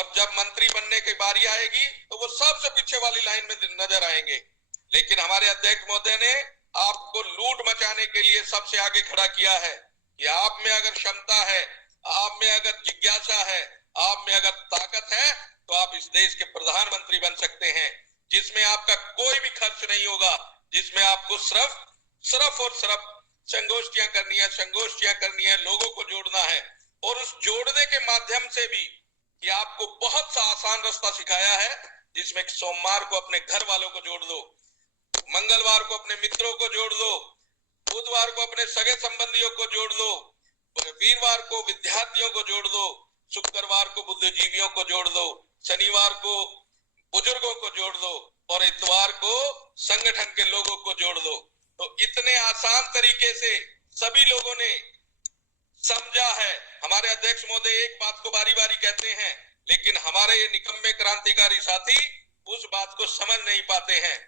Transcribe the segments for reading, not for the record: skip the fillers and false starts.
और जब मंत्री बनने की बारी आएगी तो वो सबसे पीछे वाली लाइन में नजर आएंगे। लेकिन हमारे अध्यक्ष महोदय ने आपको लूट मचाने के लिए सबसे आगे खड़ा किया है कि आप में अगर क्षमता है, आप में अगर जिज्ञासा है, आप में अगर ताकत है तो आप इस देश के प्रधानमंत्री बन सकते हैं, जिसमें आपका कोई भी खर्च नहीं होगा, जिसमें आपको सिर्फ और सिर्फ संगोष्ठियां करनी है, लोगों को जोड़ना है। और उस जोड़ने के माध्यम से भी कि आपको बहुत सा आसान रास्ता सिखाया है, जिसमें सोमवार को अपने घर वालों को जोड़ दो, मंगलवार को अपने मित्रों को जोड़ दो, बुधवार को अपने सगे संबंधियों को जोड़ दो, वीरवार को विद्यार्थियों को जोड़ दो, शुक्रवार को बुद्धिजीवियों को जोड़ दो, शनिवार को बुजुर्गों को जोड़ दो और इतवार को संगठन के लोगों को जोड़ दो। तो इतने आसान तरीके से सभी लोगों ने समझा है। हमारे अध्यक्ष महोदय एक बात को बारी बारी कहते हैं, लेकिन हमारे ये निकम्मे क्रांतिकारी साथी उस बात को समझ नहीं पाते हैं।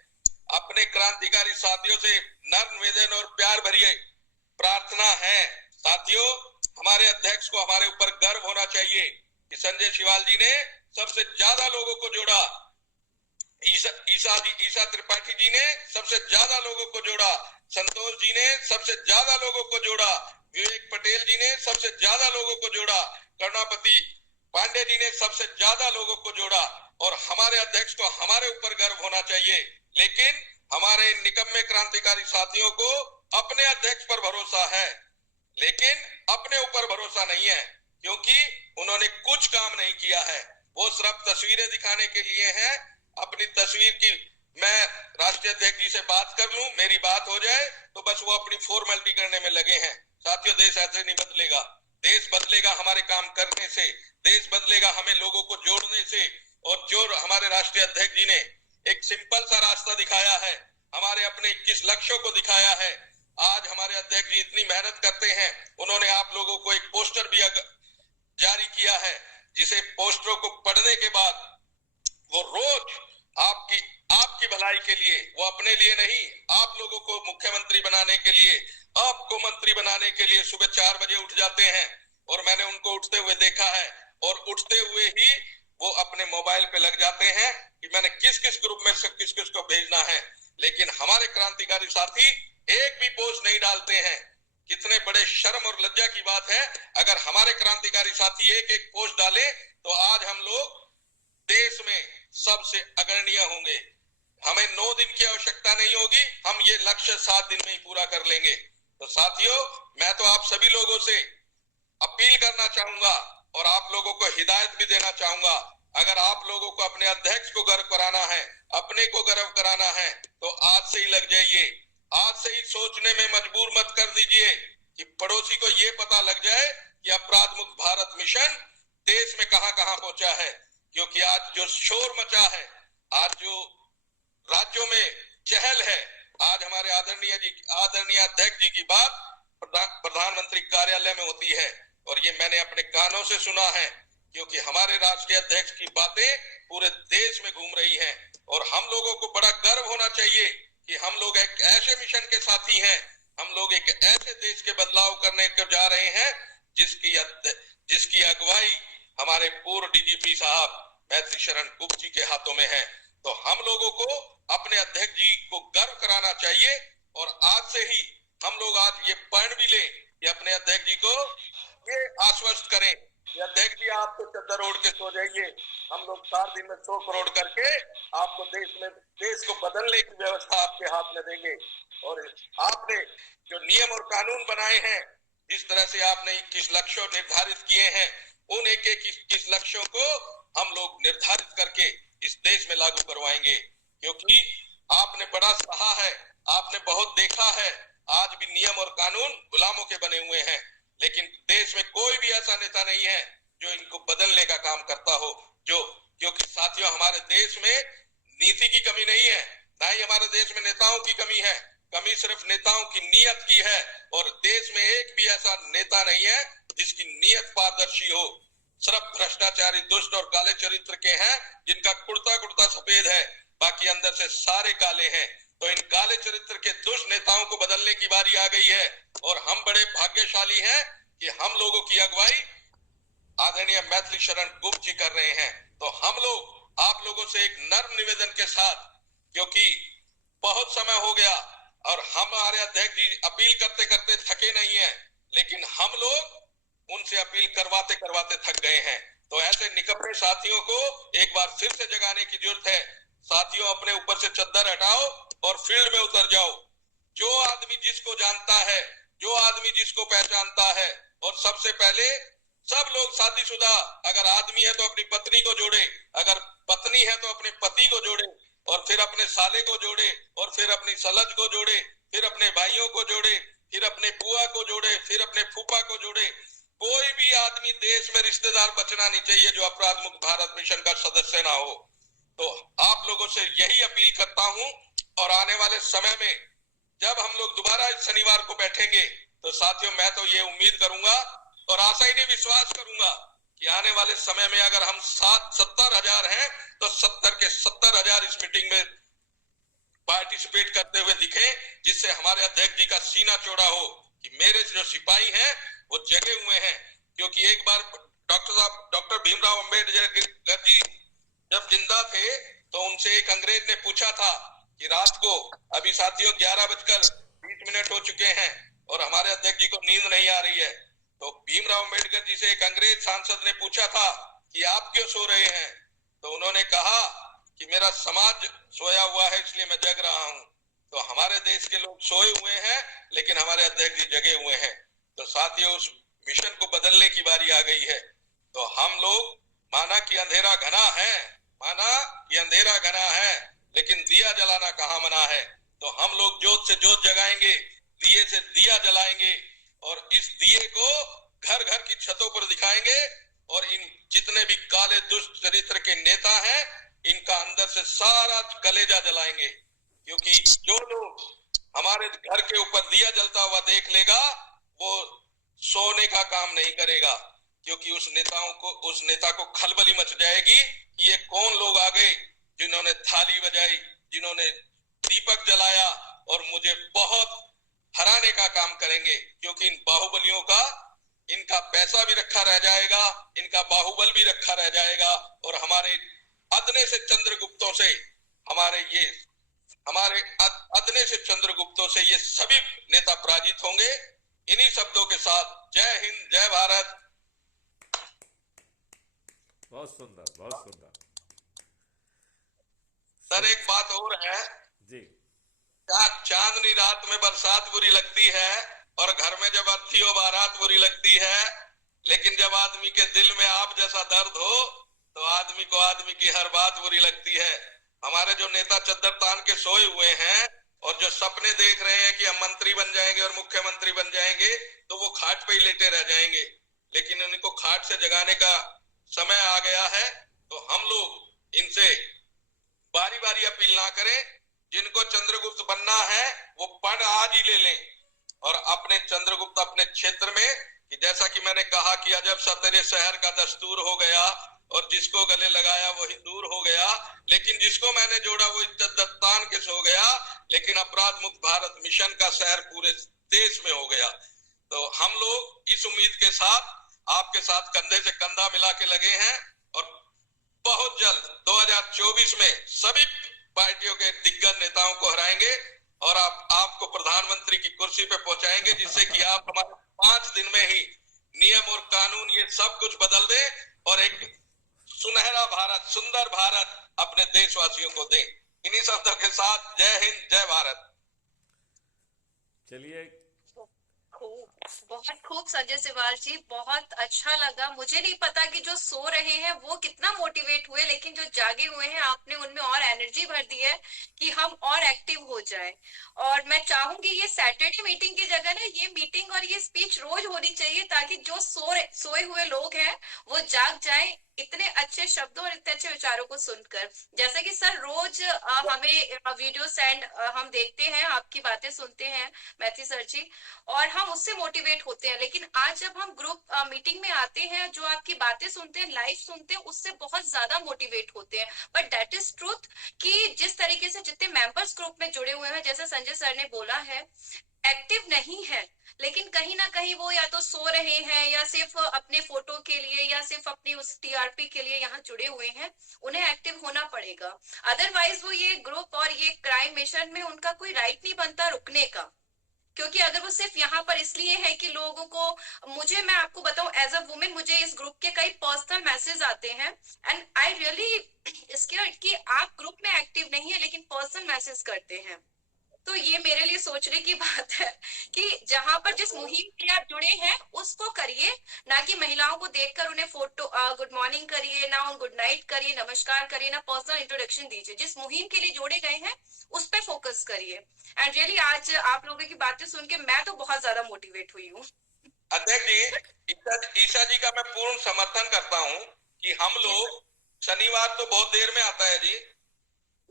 अपने क्रांतिकारी साथियों से नर्म निवेदन और प्यार भरी प्रार्थना है, साथियों हमारे अध्यक्ष को हमारे ऊपर गर्व होना चाहिए कि संजय शिवाल जी ने सबसे ज्यादा लोगों को जोड़ा, ईसा त्रिपाठी जी ने सबसे ज्यादा लोगों को जोड़ा, संतोष जी ने सबसे ज्यादा लोगों को जोड़ा, विवेक पटेल जी ने सबसे ज्यादा लोगों को जोड़ा, करुणापति पांडे जी ने सबसे ज्यादा लोगों को जोड़ा। और हमारे अध्यक्ष को हमारे ऊपर गर्व होना चाहिए, लेकिन हमारे निकम्मे क्रांतिकारी साथियों को अपने अध्यक्ष पर भरोसा है, लेकिन अपने ऊपर भरोसा नहीं है, क्योंकि उन्होंने कुछ काम नहीं किया है। वो सिर्फ तस्वीरें दिखाने के लिए हैं। अपनी तस्वीर की मैं राष्ट्रीय अध्यक्ष जी से बात कर लूं, मेरी बात हो जाए तो बस वो अपनी फॉर्मेलिटी करने में लगे हैं। साथियों देश ऐसे नहीं बदलेगा, देश बदलेगा हमारे काम करने से, देश बदलेगा हमें लोगों को जोड़ने से। और जो हमारे राष्ट्रीय अध्यक्ष जी ने एक सिंपल सा रास्ता दिखाया है, हमारे अपने 21 लक्ष्यों को दिखाया है। आज हमारे अध्यक्ष जी इतनी मेहनत करते हैं, उन्होंने आप लोगों को एक पोस्टर भी जारी किया है, जिसे पोस्टरों को पढ़ने के बाद वो रोज आपकी भलाई के लिए, वो अपने लिए नहीं, आप लोगों को मुख्यमंत्री बनाने के लिए, आपको मंत्री बनाने के लिए सुबह 4 बजे उठ जाते हैं। और मैंने उनको उठते हुए देखा है, और उठते हुए ही वो अपने मोबाइल पे लग जाते हैं कि मैंने किस किस ग्रुप में से किस किस को भेजना है। लेकिन हमारे क्रांतिकारी साथी एक भी पोस्ट नहीं डालते हैं। कितने बड़े शर्म और लज्जा की बात है। अगर हमारे क्रांतिकारी साथी एक एक पोस्ट डाले तो आज हम लोग देश में सबसे अग्रणीय होंगे। हमें 9 दिन की आवश्यकता नहीं होगी, हम ये लक्ष्य 7 दिन में ही पूरा कर लेंगे। तो साथियों मैं तो आप सभी लोगों से अपील करना चाहूंगा और आप लोगों को हिदायत भी देना चाहूंगा, अगर आप लोगों को अपने अध्यक्ष को गर्व कराना है, अपने को गर्व कराना है, तो आज से ही लग जाइए। आज से ही सोचने में मजबूर मत कर दीजिए कि पड़ोसी को ये पता लग जाए कि अपराध मुक्त भारत मिशन देश में कहां कहां पहुंचा है। क्योंकि आज जो शोर मचा है, आज जो राज्यों में चहल है, आज हमारे आदरणीय अध्यक्ष जी की बात प्रधानमंत्री कार्यालय में होती है, और ये मैंने अपने कानों से सुना है, क्योंकि हमारे राष्ट्रीय अध्यक्ष की बातें पूरे देश में घूम रही हैं। और हम लोगों को बड़ा गर्व होना चाहिए कि हम लोग एक ऐसे मिशन के साथी हैं, हम लोग एक ऐसे देश के बदलाव करने को जा रहे हैं जिसकी अगुवाई हमारे पूर्व डीजीपी साहब मैत्री शरण गुप्त जी के हाथों में है। तो हम लोगों को अपने अध्यक्ष जी को गर्व कराना चाहिए, और आज से ही हम लोग आज ये पढ़ भी लें कि अपने अध्यक्ष जी को ये आश्वस्त करें कि अध्यक्ष जी आप तो चद्दर ओढ़ के सो जाइए, हम लोग 4 दिन में 100 करोड़ करके आपको देश को बदलने की व्यवस्था आपके हाथ में देंगे। और आपने जो नियम और कानून बनाए हैं, जिस तरह से आपने 21 लक्ष्य निर्धारित किए हैं, उन एक 21 लक्ष्यों को हम लोग निर्धारित करके इस देश में लागू करवाएंगे। क्योंकि आपने बड़ा सहा है, आपने बहुत देखा है, आज भी नियम और कानून गुलामों के बने हुए हैं, लेकिन देश में कोई भी ऐसा नेता नहीं है जो इनको बदलने का काम करता हो। क्योंकि साथियों हमारे देश में नीति की कमी नहीं है, ना ही हमारे देश में नेताओं की कमी है, कमी सिर्फ नेताओं की नीयत की है। और देश में एक भी ऐसा नेता नहीं है जिसकी नीयत पारदर्शी हो। सिर्फ भ्रष्टाचारी, दुष्ट और काले चरित्र के हैं जिनका कुर्ता सफेद है, बाकी अंदर से सारे काले हैं। तो इन काले चरित्र के दुष्ट नेताओं को बदलने की बारी आ गई है, और हम बड़े भाग्यशाली हैं कि हम लोगों की अगुवाई आदरणीय मैथिली शरण गुप्त जी कर रहे हैं। तो हम लोग आप लोगों से एक नर्म निवेदन के साथ, क्योंकि बहुत समय हो गया और हमारे अध्यक्ष जी अपील करते करते थके नहीं है, लेकिन हम लोग उनसे अपील करवाते करवाते थक गए हैं। तो ऐसे निकम्मे साथियों को एक बार फिर से जगाने की जरूरत है। साथियों, अपने ऊपर से चद्दर हटाओ और फील्ड में उतर जाओ। जो आदमी जिसको जानता है, जो आदमी जिसको पहचानता है, और सबसे पहले सब लोग शादीशुदा अगर आदमी है तो अपनी पत्नी को जोड़े, अगर पत्नी है तो अपने पति को जोड़े, और फिर अपने साले को जोड़े, और फिर अपनी सलज को जोड़े, फिर अपने भाइयों को जोड़े, फिर अपने बुआ को जोड़े, फिर अपने फूफा को जोड़े। कोई भी आदमी देश में रिश्तेदार बचना नहीं चाहिए जो अपराध मुक्त भारत मिशन का सदस्य ना हो। तो आप लोगों से यही अपील करता हूं, और आने वाले समय में जब हम लोग दोबारा इस शनिवार को बैठेंगे, तो साथियों मैं तो ये उम्मीद करूंगा और आशा ही नहीं विश्वास करूंगा कि आने वाले समय में अगर हम 70,000 हैं तो 70 के 70,000 इस मीटिंग में पार्टिसिपेट करते हुए दिखे, जिससे हमारे अध्यक्ष जी का सीना चौड़ा हो कि मेरे जो सिपाही हैं वो जगे हुए हैं। क्योंकि एक बार डॉक्टर भीमराव अंबेडकर जी जब जिंदा थे तो उनसे एक अंग्रेज ने पूछा था कि रात को, अभी साथियों 11:20 हो चुके हैं और हमारे अध्यक्ष जी को नींद नहीं आ रही है, तो भीमराव अंबेडकर जी से एक अंग्रेज सांसद ने पूछा था कि आप क्यों सो रहे हैं? तो उन्होंने कहा कि मेरा समाज सोया हुआ है इसलिए मैं जग रहा हूं। तो हमारे देश के लोग सोए हुए हैं लेकिन हमारे अध्यक्ष जी जगे हुए हैं। तो साथियों, उस मिशन को बदलने की बारी आ गई है। तो हम लोग, माना कि अंधेरा घना है, माना कि अंधेरा घना है, लेकिन दिया जलाना कहाँ मना है। तो हम लोग जोत से जोत जगाएंगे, दिए से दिया जलाएंगे, और इस दिए को घर घर की छतों पर दिखाएंगे, और इन जितने भी काले दुष्ट चरित्र के नेता हैं इनका अंदर से सारा कलेजा जलाएंगे। क्योंकि जो लोग हमारे घर के ऊपर दिया जलता हुआ देख लेगा वो सोने का काम नहीं करेगा, क्योंकि उस नेता को खलबली मच जाएगी कि ये कौन लोग आ गए जिन्होंने थाली बजाई, जिन्होंने दीपक जलाया और मुझे बहुत हराने का काम करेंगे। क्योंकि इन बाहुबलियों का, इनका पैसा भी रखा रह जाएगा, इनका बाहुबल भी रखा रह जाएगा, और हमारे अदने से चंद्रगुप्तों से हमारे अदने से चंद्रगुप्तों से ये सभी नेता पराजित होंगे। इन्हीं शब्दों के साथ जय हिंद, जय भारत। बहुत सुंदर, बहुत सुंदर सर। एक बात और है जी, क्या चांदनी रात में बरसात बुरी लगती है और घर में जब अर्थी हो बारात बुरी लगती है, लेकिन जब आदमी के दिल में आप जैसा दर्द हो तो आदमी को आदमी की हर बात बुरी लगती है। हमारे जो नेता चद्दर तान के सोए हुए हैं और जो सपने देख रहे हैं कि हम मंत्री बन जाएंगे और मुख्यमंत्री बन जाएंगे, तो वो खाट पे ही लेटे रह जाएंगे, लेकिन उनको खाट से जगाने का समय आ गया है। तो हम लोग इनसे बारी बारी अपील ना करें। जिनको चंद्रगुप्त बनना है वो पद आज ही ले लें, और अपने चंद्रगुप्त अपने क्षेत्र में, कि जैसा कि मैंने कहा कि अजब सा तेरे शहर का दस्तूर हो गया, और जिसको गले लगाया वही दूर हो गया, लेकिन जिसको मैंने जोड़ा वो इज्जत दत्तान के सो गया, लेकिन अपराध मुक्त भारत मिशन का शहर पूरे देश में हो गया। तो हम लोग इस उम्मीद के साथ आपके साथ कंधे से कंधा मिला के लगे हैं, और बहुत जल्द 2024 में सभी पार्टियों के दिग्गज नेताओं को हराएंगे और आपको प्रधानमंत्री की कुर्सी पे पहुंचाएंगे, जिससे कि आप हमारे 5 दिन में ही नियम और कानून ये सब कुछ बदल दें और एक सुनहरा भारत, सुंदर भारत अपने देशवासियों को दें। इन्हीं शब्दों के साथ जय हिंद, जय भारत। चलिए, बहुत खूब संजय सिवाल जी, बहुत अच्छा लगा। मुझे नहीं पता कि जो सो रहे हैं वो कितना मोटिवेट हुए, लेकिन जो जागे हुए हैं आपने उनमें और एनर्जी भर दी है कि हम और एक्टिव हो जाएं। और मैं चाहूंगी ये सैटरडे मीटिंग की जगह ना ये मीटिंग और ये स्पीच रोज होनी चाहिए, ताकि जो सोए हुए लोग हैं वो जाग जाएं इतने अच्छे शब्दों और इतने अच्छे विचारों को सुनकर। जैसे कि सर रोज हमें वीडियो सेंड हम देखते हैं, आपकी बातें सुनते हैं मैथी सर जी, और हम उससे मोटिवेट होते हैं। लेकिन आज जब हम ग्रुप मीटिंग में आते हैं, जो आपकी बातें सुनते हैं, लाइव सुनते हैं, उससे बहुत ज्यादा मोटिवेट होते हैं। बट दैट इज ट्रूथ कि जिस तरीके से जितने मेंबर्स ग्रुप में जुड़े हुए हैं, जैसे संजय सर ने बोला है, एक्टिव नहीं है, लेकिन कहीं ना कहीं वो या तो सो रहे हैं या सिर्फ अपने फोटो के लिए या सिर्फ अपनी उस टीआरपी के लिए यहाँ जुड़े हुए हैं, उन्हें एक्टिव होना पड़ेगा। अदरवाइज वो ये ग्रुप और ये क्राइम मिशन में उनका कोई राइट नहीं बनता रुकने का। क्योंकि अगर वो सिर्फ यहाँ पर इसलिए है कि लोगों को, मुझे, मैं आपको बताऊं एज अ वुमेन, मुझे इस ग्रुप के कई पर्सनल मैसेज आते हैं एंड आई रियली स्केयर्ड कि आप ग्रुप में एक्टिव नहीं है लेकिन पर्सनल मैसेज करते हैं। तो ये मेरे लिए सोचने की बात है कि जहां पर जिस मुहिम के लिए आप जुड़े हैं उसको करिए, ना कि महिलाओं को देखकर उन्हें फोटो गुड मॉर्निंग करिए, ना उन गुड नाइट करिए, नमस्कार करिए, ना पर्सनल इंट्रोडक्शन दीजिए। जिस मुहिम के लिए जोड़े गए हैं उस पर फोकस करिए। एंड रियली आज आप लोगों की बातें सुन के मैं तो बहुत ज्यादा मोटिवेट हुई हूँ। अध्यक्ष जी, ईशा जी का मैं पूर्ण समर्थन करता हूं कि हम लोग, शनिवार तो बहुत देर में आता है जी,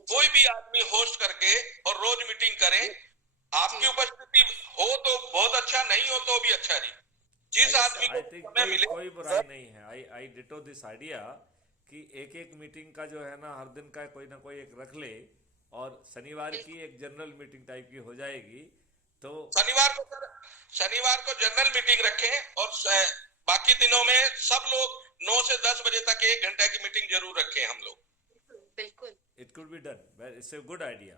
कोई भी आदमी होस्ट करके और रोज मीटिंग करें। आपकी उपस्थिति हो तो बहुत अच्छा, नहीं हो तो भी अच्छा जी। जिस आदमी आई को थिंक समय मिले। कोई बुराई नहीं है। आई डिटो दिस आइडिया कि एक एक मीटिंग का जो है ना, हर दिन का कोई ना कोई एक रख ले और शनिवार की एक जनरल मीटिंग टाइप की हो जाएगी। तो शनिवार को जनरल मीटिंग रखें और बाकी दिनों में सब लोग 9 से 10 बजे तक 1 घंटे की मीटिंग जरूर रखें हम लोग। बिल्कुल, it could be done, it's a good idea.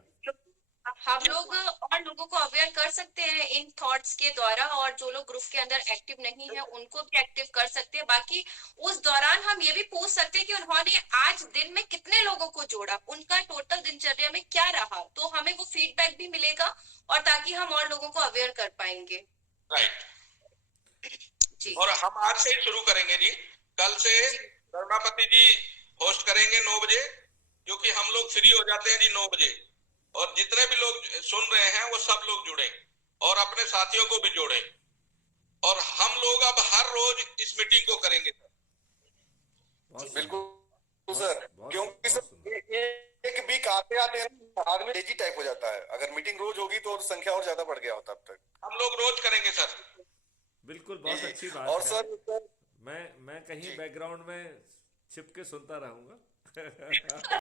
हम लोग और लोगों को अवेयर कर सकते हैं इन थॉट्स के द्वारा, और जो लोग ग्रुप के अंदर एक्टिव नहीं है उनको भी एक्टिव कर सकते हैं। बाकी उस दौरान हम ये भी पूछ सकते हैं कि उन्होंने आज दिन में कितने लोगों को जोड़ा, उनका टोटल दिनचर्या में क्या रहा, तो हमें वो फीडबैक भी मिलेगा और ताकि हम और लोगों को अवेयर कर पाएंगे। राइट जी। और हम आज से ही शुरू करेंगे जी। कल से करुणापति जी होस्ट करेंगे 9 बजे, क्योंकि हम लोग फ्री हो जाते हैं जी 9 बजे। और जितने भी लोग सुन रहे हैं वो सब लोग जुड़े और अपने साथियों को भी जोड़े, और हम लोग अब हर रोज इस मीटिंग को करेंगे सर। बिल्कुल सर, क्योंकि सर एक वीक आते आते आदमी लेजी टाइप हो जाता है। अगर मीटिंग रोज होगी तो संख्या और ज्यादा बढ़ गया होता। अब तक हम लोग रोज करेंगे सर। बिल्कुल, बहुत अच्छी बात और है। सर मैं कहीं बैकग्राउंड में छिप के सुनता रहूंगा।